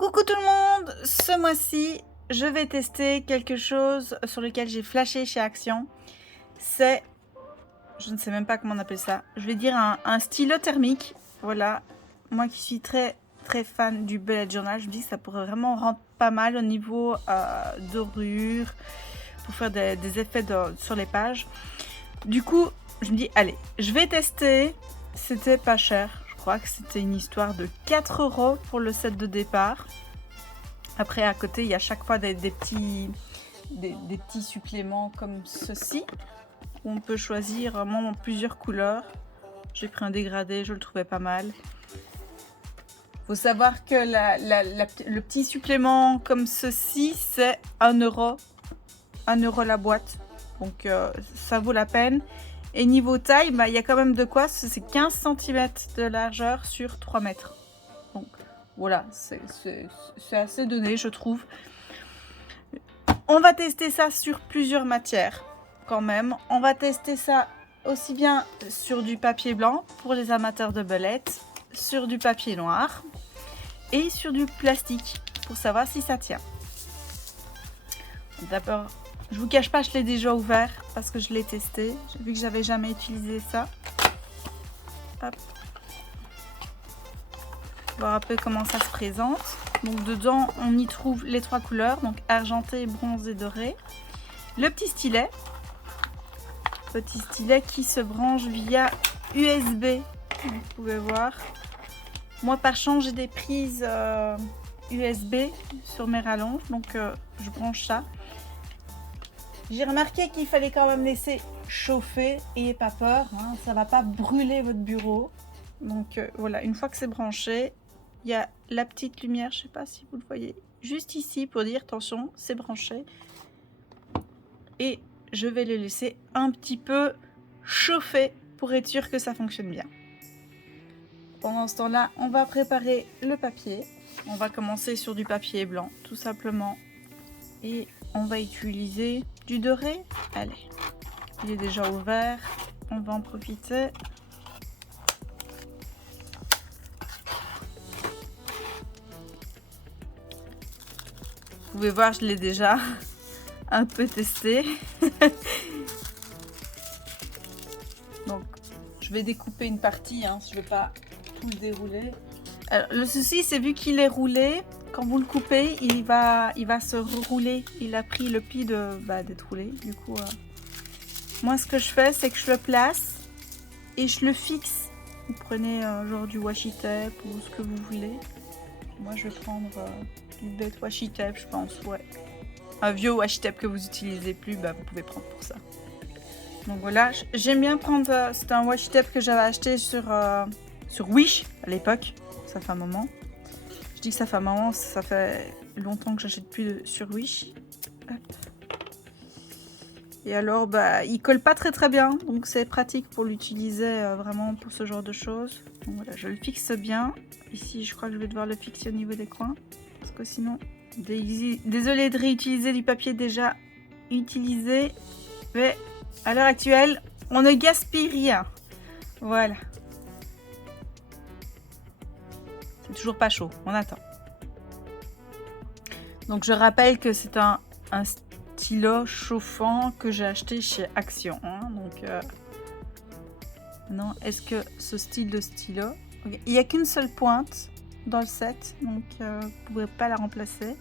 Coucou tout le monde, ce mois-ci, je vais tester quelque chose sur lequel j'ai flashé chez Action. C'est, je ne sais même pas comment on appelle ça, je vais dire un stylo thermique. Voilà, moi qui suis très fan du bullet journal, je me dis que ça pourrait vraiment rendre pas mal au niveau dorure, pour faire des effets sur les pages. Du coup, je me dis, allez, je vais tester. C'était pas cher, je crois que c'était une histoire de 4 € pour le set de départ. Après, à côté, il y a chaque fois des petits suppléments comme ceci, où on peut choisir vraiment plusieurs couleurs. J'ai pris un dégradé, je le trouvais pas mal. Faut savoir que le petit supplément comme ceci, c'est 1 €. 1 € la boîte. Donc, ça vaut la peine. Et niveau taille, il y a quand même de quoi. C'est 15 cm de largeur sur 3 mètres. Donc, voilà, c'est assez donné, je trouve. On va tester ça sur plusieurs matières, quand même. On va tester ça aussi bien sur du papier blanc, pour les amateurs de bellettes, sur du papier noir et sur du plastique, pour savoir si ça tient. D'abord, je vous cache pas, je l'ai déjà ouvert, parce que je l'ai testé, vu que j'avais jamais utilisé ça. Hop. Voir un peu comment ça se présente. Donc dedans, on y trouve les 3 couleurs, donc argenté, bronze et doré. Le petit stylet qui se branche via USB, vous pouvez voir. Moi par chance, j'ai des prises USB sur mes rallonges, donc je branche ça. J'ai remarqué qu'il fallait quand même laisser chauffer, ayez pas peur, hein, ça va pas brûler votre bureau. Donc voilà, une fois que c'est branché, il y a la petite lumière, je sais pas si vous le voyez, juste ici pour dire attention, c'est branché. Et je vais le laisser un petit peu chauffer pour être sûr que ça fonctionne bien. Pendant ce temps-là, on va préparer le papier. On va commencer sur du papier blanc, tout simplement. Et on va utiliser du doré. Allez, il est déjà ouvert, on va en profiter. Vous pouvez voir, je l'ai déjà un peu testé. Donc, je vais découper une partie, hein, je ne vais pas tout le dérouler. Alors, le souci, c'est vu qu'il est roulé, quand vous le coupez, il va se rerouler. Il a pris le pli d'être roulé. Du coup, moi, ce que je fais, c'est que je le place et je le fixe. Vous prenez genre du washi tape ou ce que vous voulez. Moi, je vais prendre du bête washi tape, je pense, ouais. Un vieux washi tape que vous n'utilisez plus, vous pouvez prendre pour ça. Donc voilà, j'aime bien prendre, c'est un washi tape que j'avais acheté sur Wish à l'époque, ça fait un moment. Je dis que ça fait un moment, ça fait longtemps que j'achète plus sur Wish. Hop. Et alors, il colle pas très bien, donc c'est pratique pour l'utiliser vraiment pour ce genre de choses. Donc voilà, je le fixe bien. Ici, je crois que je vais devoir le fixer au niveau des coins, parce que sinon, désolé de réutiliser du papier déjà utilisé, mais à l'heure actuelle, on ne gaspille rien. Voilà. C'est toujours pas chaud, on attend. Donc je rappelle que c'est un stylo chauffant que j'ai acheté chez Action. Hein. Donc non, est-ce que ce style de stylo... Okay. Il n'y a qu'une seule pointe dans le set, donc vous ne pouvez pas la remplacer.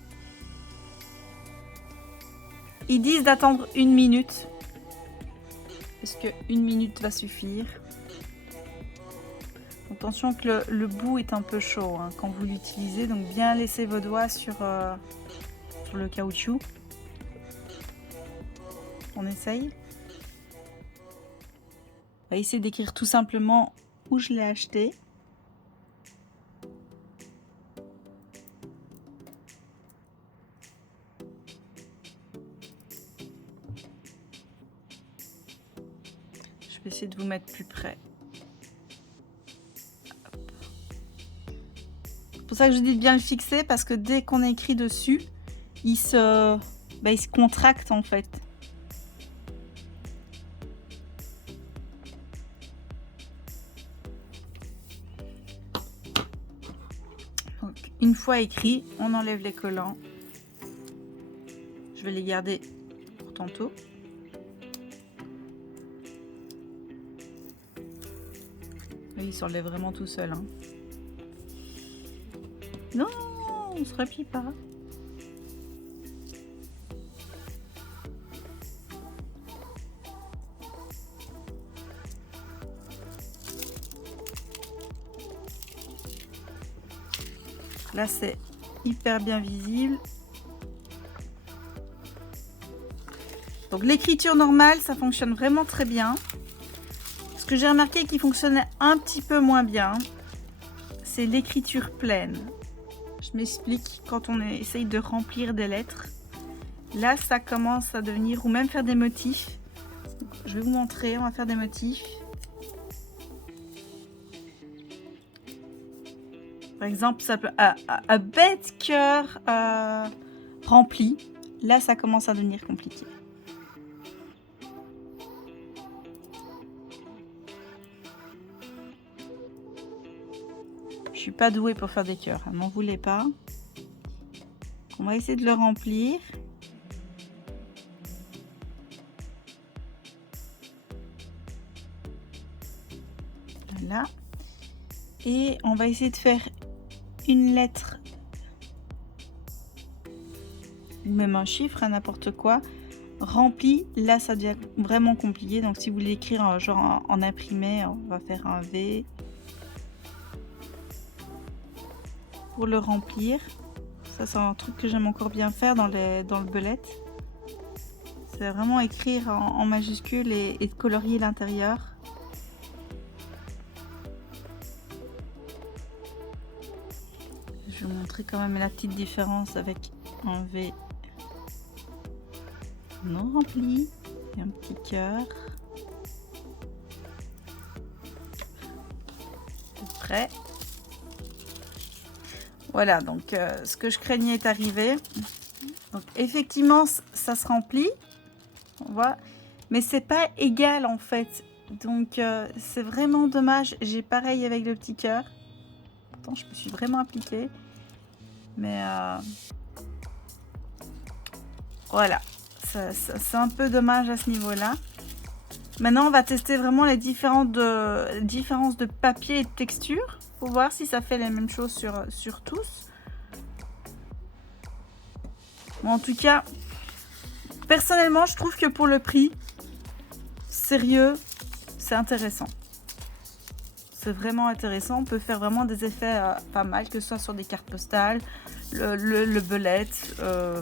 Ils disent d'attendre 1 minute. Est-ce que 1 minute va suffire? Attention que le bout est un peu chaud hein, quand vous l'utilisez, donc bien laisser vos doigts sur le caoutchouc. On essaye. On va essayer d'écrire tout simplement où je l'ai acheté. Je vais essayer de vous mettre plus près. C'est pour ça que je dis de bien le fixer, parce que dès qu'on écrit dessus, il se contracte en fait. Donc, une fois écrit, on enlève les collants. Je vais les garder pour tantôt. Oui, il s'enlève vraiment tout seul. Hein. Non, on se replie pas. Là, c'est hyper bien visible. Donc l'écriture normale, ça fonctionne vraiment très bien. Ce que j'ai remarqué qui fonctionnait un petit peu moins bien, c'est l'écriture pleine. Je m'explique, quand on essaye de remplir des lettres, là ça commence à devenir, ou même faire des motifs. Je vais vous montrer, on va faire des motifs. Par exemple, ça peut un bête cœur rempli. Là, ça commence à devenir compliqué. Je suis pas douée pour faire des cœurs, hein, m'en voulez pas. On va essayer de le remplir. Voilà. Et on va essayer de faire une lettre ou même un chiffre, n'importe quoi, rempli. Là, ça devient vraiment compliqué. Donc, si vous voulez écrire genre en imprimé, on va faire un V pour le remplir. Ça, c'est un truc que j'aime encore bien faire dans le belette. C'est vraiment écrire en majuscule et de colorier l'intérieur. Je vais vous montrer quand même la petite différence avec un V non rempli et un petit cœur. Prêt. Voilà, donc ce que je craignais est arrivé. Donc effectivement, ça se remplit, on voit, mais c'est pas égal en fait. Donc c'est vraiment dommage. J'ai pareil avec le petit cœur. Pourtant, je me suis vraiment appliquée. Mais voilà, c'est un peu dommage à ce niveau-là. Maintenant, on va tester vraiment les différences de papier et de texture pour voir si ça fait les mêmes choses sur tous. Bon, en tout cas, personnellement, je trouve que pour le prix, sérieux, c'est intéressant. C'est vraiment intéressant. On peut faire vraiment des effets pas mal, que ce soit sur des cartes postales, le belette,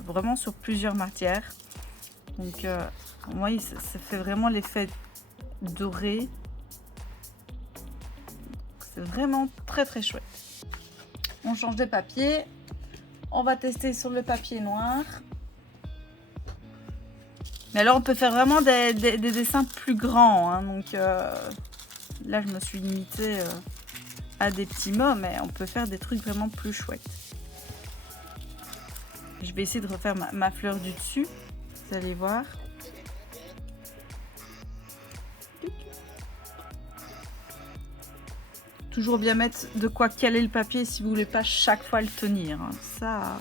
vraiment sur plusieurs matières. Donc, moi, ça fait vraiment l'effet doré. C'est vraiment très très chouette. On change de papier. On va tester sur le papier noir. Mais alors, on peut faire vraiment des dessins plus grands. Hein, donc, là, je me suis limitée à des petits mots, mais on peut faire des trucs vraiment plus chouettes. Je vais essayer de refaire ma fleur du dessus. Vous allez voir. Toujours bien mettre de quoi caler le papier si vous voulez pas chaque fois le tenir. Hein. Ça...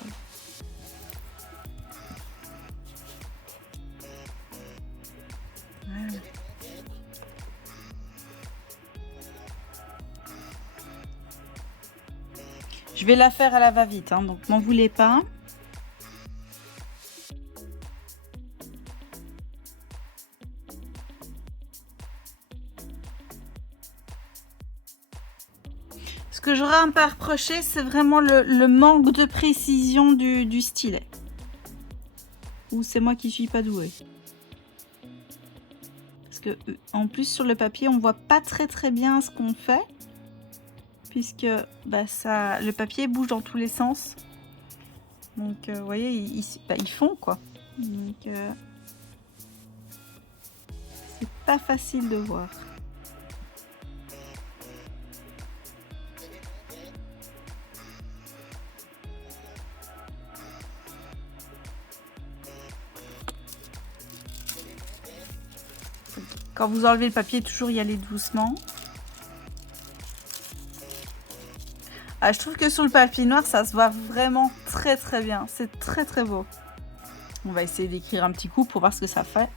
Voilà. Je vais la faire à la va-vite, hein, donc m'en voulez pas. Ce que j'aurais un peu à reprocher, c'est vraiment le manque de précision du stylet. Ou c'est moi qui suis pas douée. Parce que en plus sur le papier, on voit pas très bien ce qu'on fait. Puisque le papier bouge dans tous les sens. Donc vous voyez, ils font quoi. Donc c'est pas facile de voir. Quand vous enlevez le papier, toujours y aller doucement. Ah, je trouve que sur le papier noir, ça se voit vraiment très très bien. C'est très très beau. On va essayer d'écrire un petit coup pour voir ce que ça fait.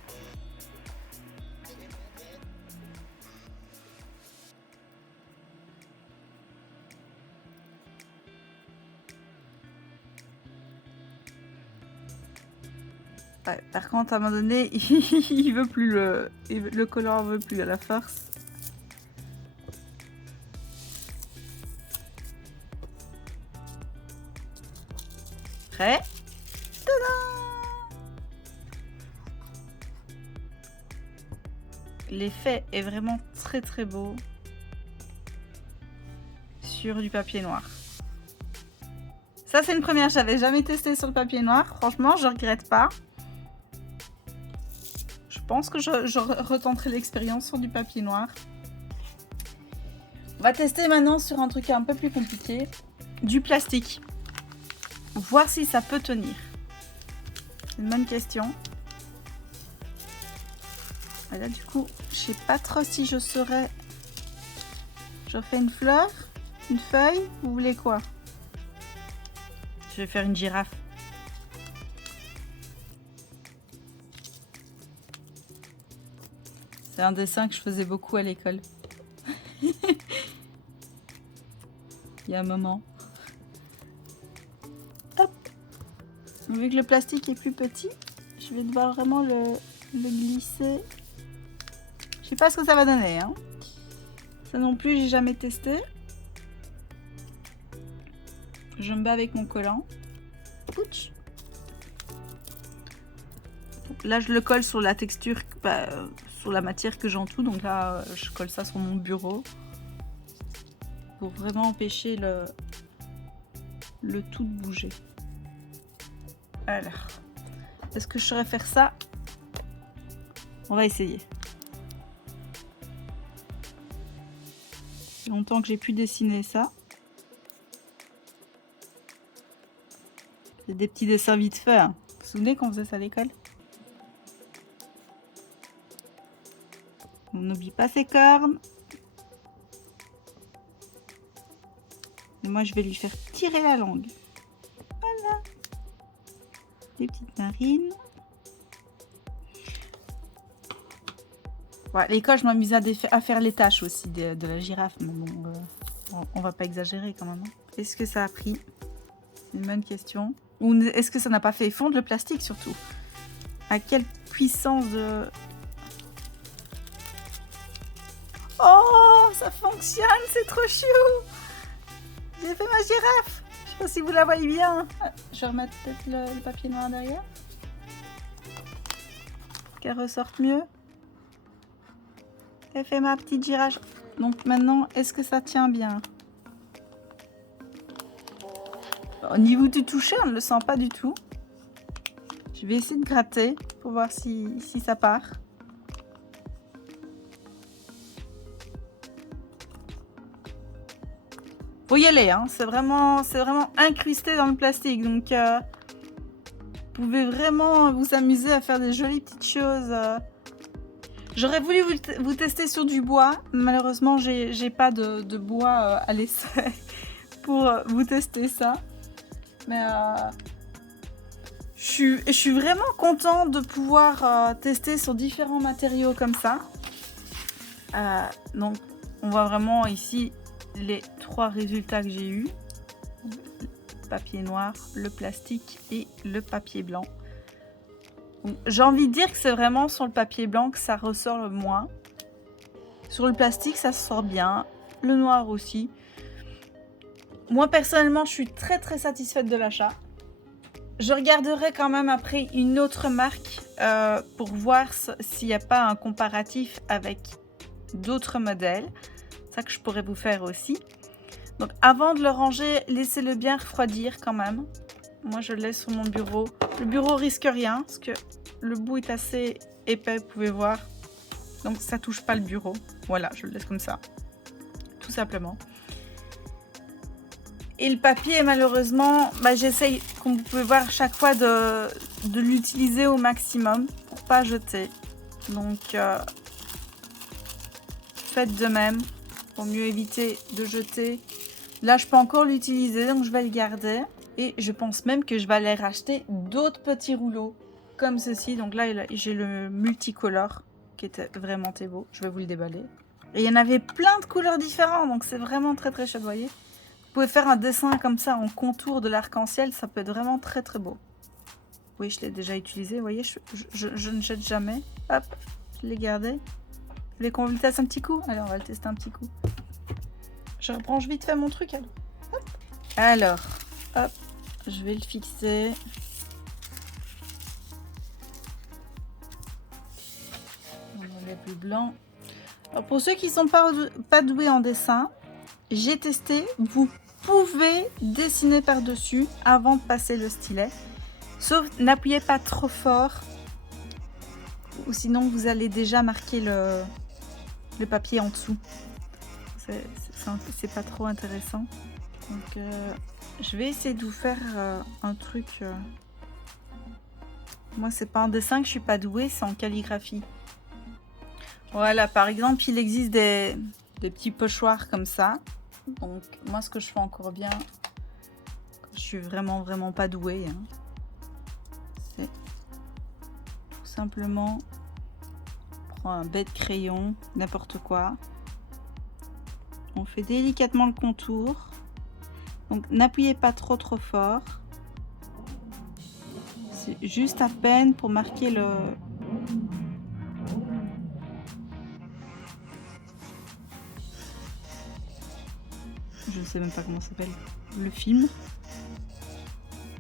Ouais, par contre, à un moment donné, il veut plus le collant veut plus à la force. Prêt? L'effet est vraiment très très beau sur du papier noir. Ça, c'est une première, j'avais jamais testé sur le papier noir. Franchement, je regrette pas. Je pense que je retenterai l'expérience sur du papier noir. On va tester maintenant sur un truc un peu plus compliqué. Du plastique. Voir si ça peut tenir. C'est une bonne question. Voilà, du coup, je sais pas trop si je saurais. Je fais une fleur, une feuille, vous voulez quoi? Je vais faire une girafe. C'est un dessin que je faisais beaucoup à l'école. Il y a un moment. Hop. Vu que le plastique est plus petit, je vais devoir vraiment le glisser. Je sais pas ce que ça va donner, hein. Ça non plus, j'ai jamais testé. Je me bats avec mon collant. Ouch. Là, je le colle sur la texture, sur la matière que j'entoure. Donc là, je colle ça sur mon bureau pour vraiment empêcher le tout de bouger. Alors, est-ce que je saurais faire ça? On va essayer. Ça fait longtemps que j'ai pu dessiner ça. C'est des petits dessins vite fait. Hein. Vous vous souvenez qu'on faisait ça à l'école? On n'oublie pas ses cornes. Et moi, je vais lui faire tirer la langue. Voilà. Des petites narines. Ouais, à l'école, je m'amusais à faire les tâches aussi de la girafe. Mais bon, on va pas exagérer quand même. Est-ce que ça a pris? C'est une bonne question. Ou est-ce que ça n'a pas fait fondre le plastique surtout? À quelle puissance de... Oh, ça fonctionne, c'est trop chou! J'ai fait ma girafe! Je sais pas si vous la voyez bien. Je vais remettre peut-être le papier noir derrière. Qu'elle ressorte mieux. J'ai fait ma petite girafe. Donc maintenant, est-ce que ça tient bien? Au niveau du toucher, on ne le sent pas du tout. Je vais essayer de gratter pour voir si ça part. Faut y aller, hein. C'est vraiment incrusté dans le plastique. Donc, vous pouvez vraiment vous amuser à faire des jolies petites choses. J'aurais voulu vous tester sur du bois. Malheureusement, j'ai pas de bois à l'essai pour vous tester ça. Mais je suis vraiment contente de pouvoir tester sur différents matériaux comme ça. Donc, on voit vraiment ici les 3 résultats que j'ai eus. Le papier noir, le plastique et le papier blanc. J'ai envie de dire que c'est vraiment sur le papier blanc que ça ressort le moins. Sur le plastique, ça se sort bien. Le noir aussi. Moi, personnellement, je suis très très satisfaite de l'achat. Je regarderai quand même après une autre marque pour voir s'il n'y a pas un comparatif avec d'autres modèles. C'est ça que je pourrais vous faire aussi. Donc avant de le ranger, laissez-le bien refroidir quand même. Moi, je le laisse sur mon bureau. Le bureau risque rien parce que le bout est assez épais, vous pouvez voir. Donc ça touche pas le bureau. Voilà, je le laisse comme ça. Tout simplement. Et le papier, malheureusement, j'essaye, comme vous pouvez voir, chaque fois de l'utiliser au maximum pour pas jeter. Donc, faites de même pour mieux éviter de jeter Là, je peux encore l'utiliser, donc je vais le garder. Et je pense même que je vais aller racheter d'autres petits rouleaux comme ceci. Donc là, j'ai le multicolore qui était vraiment très beau. Je vais vous le déballer. Et il y en avait plein de couleurs différentes, donc c'est vraiment très très chouette, vous voyez. Vous pouvez faire un dessin comme ça en contour de l'arc-en-ciel, ça peut être vraiment très très beau. Oui, je l'ai déjà utilisé, vous voyez, je ne jette jamais. Hop, je l'ai gardé. Vous voulez qu'on le teste un petit coup? Allez, on va le tester un petit coup. Je rebranche vite fait mon truc, alors. Hop. Alors, hop, je vais le fixer. On enlève le blanc. Alors pour ceux qui ne sont pas doués en dessin, j'ai testé, vous pouvez dessiner par-dessus avant de passer le stylet. Sauf n'appuyez pas trop fort ou sinon vous allez déjà marquer le papier en dessous. C'est pas trop intéressant. Donc je vais essayer de vous faire un truc. Moi c'est pas en dessin que je suis pas douée, c'est en calligraphie. Voilà, par exemple, il existe des petits pochoirs comme ça. Donc, moi, ce que je fais encore bien, je suis vraiment pas douée, hein, c'est tout simplement prendre un bête crayon, n'importe quoi. On fait délicatement le contour. Donc, n'appuyez pas trop fort. C'est juste à peine pour marquer le... Je ne sais même pas comment ça s'appelle, le film.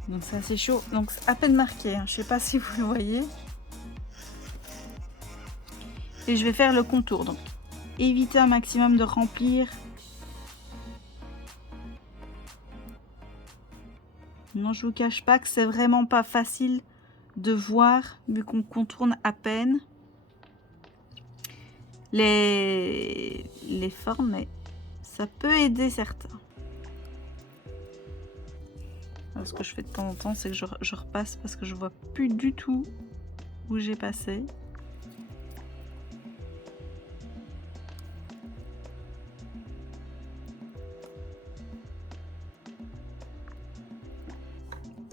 Donc c'est assez chaud, donc c'est à peine marqué, hein. Je sais pas si vous le voyez. Et je vais faire le contour, donc évitez un maximum de remplir. Non, je vous cache pas que c'est vraiment pas facile de voir vu qu'on contourne à peine les formes, mais ça peut aider certains. Alors, ce que je fais de temps en temps, c'est que je repasse parce que je vois plus du tout où j'ai passé.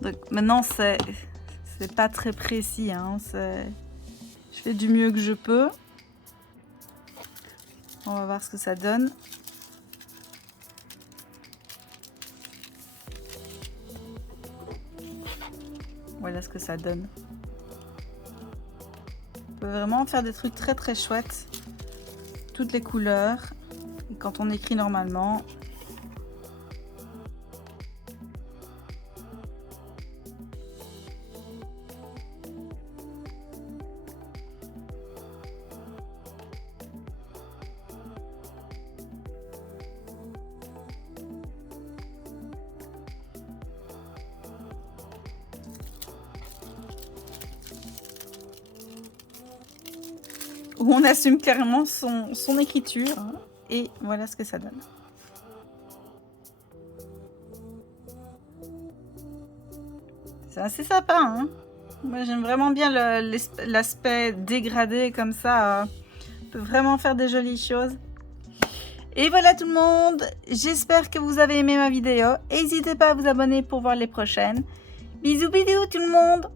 Donc maintenant c'est pas très précis, hein, je fais du mieux que je peux. On va voir ce que ça donne. Voilà ce que ça donne. On peut vraiment faire des trucs très chouettes. Toutes les couleurs. Et quand on écrit normalement. Où on assume carrément son écriture. Et voilà ce que ça donne. C'est assez sympa, hein. Moi j'aime vraiment bien l'aspect dégradé comme ça. On peut vraiment faire des jolies choses. Et voilà tout le monde. J'espère que vous avez aimé ma vidéo. N'hésitez pas à vous abonner pour voir les prochaines. Bisous bisous tout le monde.